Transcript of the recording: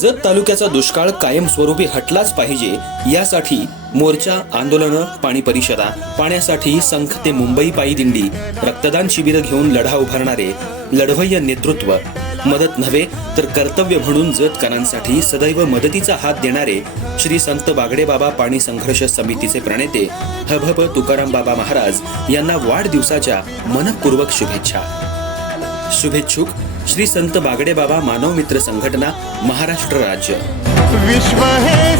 जत तालुक्याचा दुष्काळ कायमस्वरूपी हटलाच पाहिजे यासाठी मोर्चा आंदोलनं पाणी परिषदा पाण्यासाठी संख ते मुंबई पायी दिंडी रक्तदान शिबिर घेऊन लढा उभारणारे लढवय्य नेतृत्व. मदत नव्हे तर कर्तव्य म्हणून जतकरांसाठी सदैव मदतीचा हात देणारे श्री संत बागडे बाबा पाणी संघर्ष समितीचे प्रणेते हभप तुकाराम बाबा महाराज यांना वाढदिवसाच्या मनपूर्वक शुभेच्छा. शुभेच्छुक श्री संत बागडे बाबा मानव मित्र संघटना महाराष्ट्र राज्य. विश्व हे